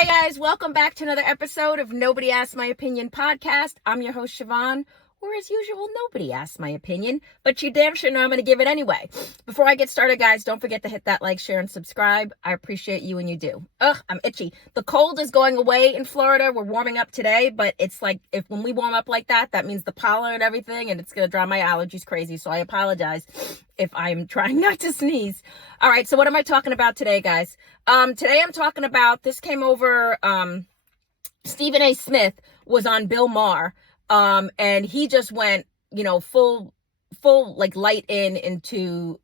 Hey guys, welcome back to another episode of Nobody Asked My Opinion podcast. I'm your host, Siobhan, or as usual, nobody asked my opinion, but you damn sure know I'm going to give it anyway. Before I get started, guys, don't forget to hit that like, share, and subscribe. I appreciate you when you do. I'm itchy. The cold is going away in Florida. We're warming up today, but it's like, when we warm up like that, that means the pollen and everything, and it's going to drive my allergies crazy, so I apologize if I'm trying not to sneeze. All right, so what am I talking about today, guys? Today I'm talking about, this came over, Stephen A. Smith was on Bill Maher, and he just went, full like light into,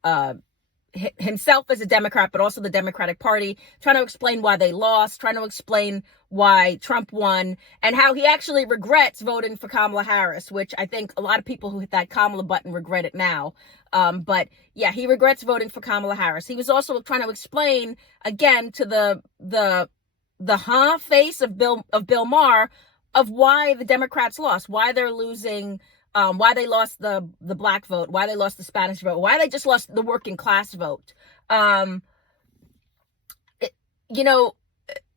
himself as a Democrat, but also the Democratic Party, trying to explain why they lost, trying to explain why Trump won, and how he actually regrets voting for Kamala Harris, which I think a lot of people who hit that Kamala button regret it now. But yeah, he regrets voting for Kamala Harris. He was also trying to explain again to the face of Bill Maher of why the Democrats lost, why they're losing, why they lost the black vote, why they lost the Spanish vote, why they just lost the working class vote.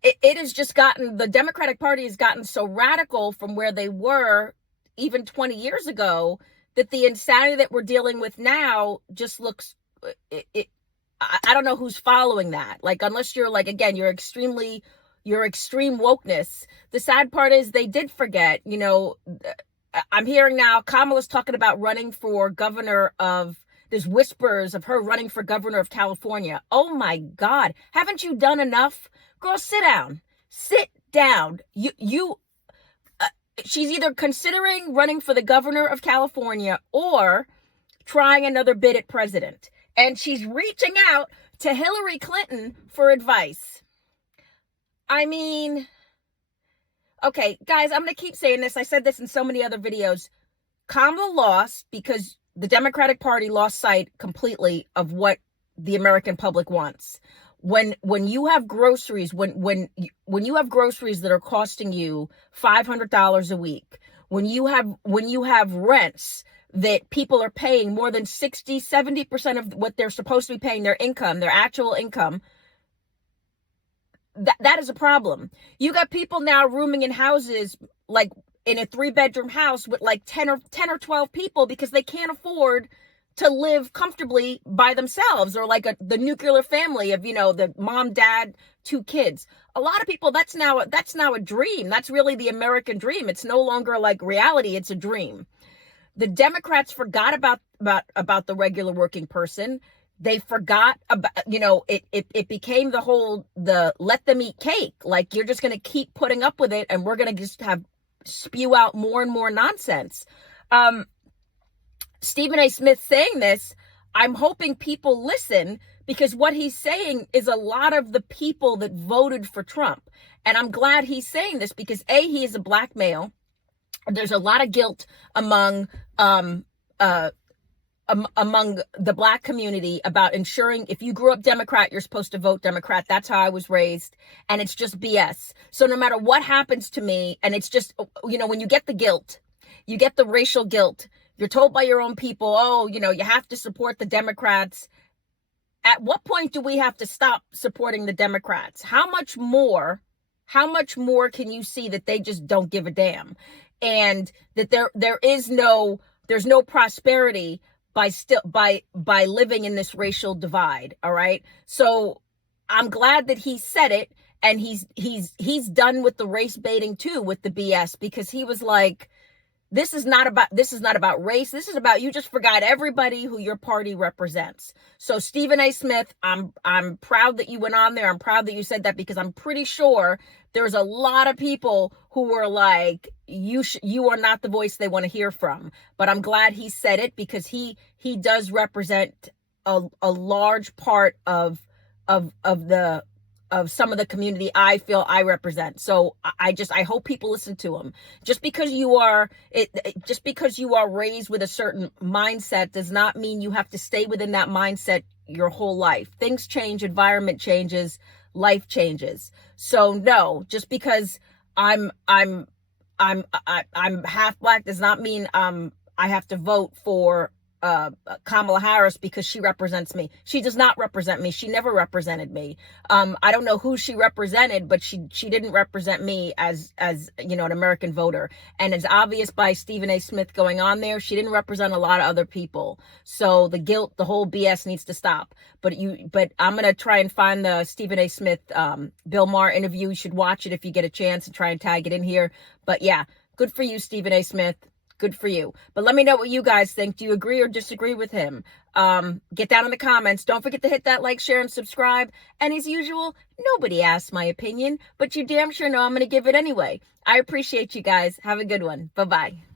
It has just gotten, the Democratic Party has gotten so radical from where they were even 20 years ago that the insanity that we're dealing with now just looks, I don't know who's following that. Like, unless you're like, again, your extreme wokeness. The sad part is they did forget, I'm hearing now Kamala's talking about running for governor of, there's whispers of her running for governor of California. Oh my God. Haven't you done enough? Girl, sit down. Sit down. She's either considering running for the governor of California or trying another bid at president. And she's reaching out to Hillary Clinton for advice. I mean, okay, guys, I'm going to keep saying this. I said this in so many other videos. Kamala lost because the Democratic Party lost sight completely of what the American public wants. When you have groceries, when you have groceries that are costing you $500 a week, when you have rents that people are paying more than 60-70% of what they're supposed to be paying, their income, their actual income, that is a problem. You got people now rooming in houses, like in a 3-bedroom house with like 10 or 12 people because they can't afford to live comfortably by themselves, or like the nuclear family of, the mom, dad, 2 kids. A lot of people, that's now a dream. That's really the American dream. It's no longer like reality. It's a dream. The Democrats forgot about the regular working person. They forgot about, it became the let them eat cake. Like, you're just going to keep putting up with it, and we're going to just spew out more and more nonsense. Stephen A. Smith saying this, I'm hoping people listen, because what he's saying is a lot of the people that voted for Trump. And I'm glad he's saying this because he is a black male. There's a lot of guilt among the black community about ensuring if you grew up Democrat, you're supposed to vote Democrat. That's how I was raised. And it's just BS. So no matter what happens to me, and it's just, when you get the guilt, you get the racial guilt, you're told by your own people, you have to support the Democrats. At what point do we have to stop supporting the Democrats? How much more can you see that they just don't give a damn? And that there's no prosperity by living in this racial divide. All right. So I'm glad that he said it, and he's done with the race baiting too, with the BS, because he was like, this is not about race. This is about, you just forgot everybody who your party represents. So Stephen A. Smith, I'm proud that you went on there. I'm proud that you said that, because I'm pretty sure there's a lot of people who were like, you are not the voice they want to hear from. But I'm glad he said it, because he does represent a large part of some of the community I feel I represent. So I hope people listen to him. Just because you are raised with a certain mindset does not mean you have to stay within that mindset your whole life. Things change, environment changes, life changes. So no, just because I'm half black does not mean I have to vote for Kamala Harris because she represents me. She does not represent me. She never represented me. I don't know who she represented, but she didn't represent me as an American voter. And it's obvious by Stephen A. Smith going on there, she didn't represent a lot of other people. So the guilt, the whole BS needs to stop. But I'm gonna try and find the Stephen A. Smith Bill Maher interview. You should watch it if you get a chance and try and tag it in here. But yeah, good for you, Stephen A. Smith. Good for you. But let me know what you guys think. Do you agree or disagree with him? Get down in the comments. Don't forget to hit that like, share, and subscribe. And as usual, nobody asked my opinion, but you damn sure know I'm going to give it anyway. I appreciate you guys. Have a good one. Bye-bye.